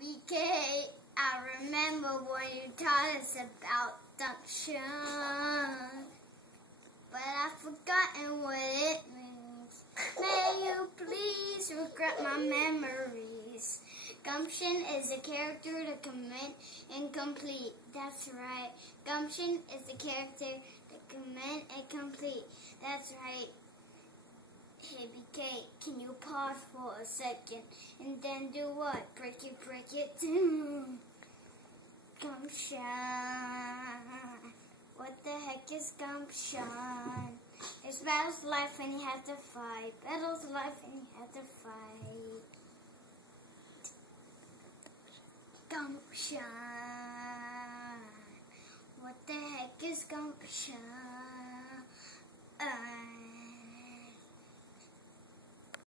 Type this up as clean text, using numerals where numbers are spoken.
BK, I remember when you taught us about Gumption, but I've forgotten what it means. May you please regret my memories. Gumption is a character to commit and complete. That's right. Gumption is the character to commit and complete. That's right. Hey BK, can you pause for a second and then do what? Break it. Gumption. What the heck is Gumption? It's battle's life and you have to fight. Battle's life and you have to fight. Gumption. What the heck is Gumption?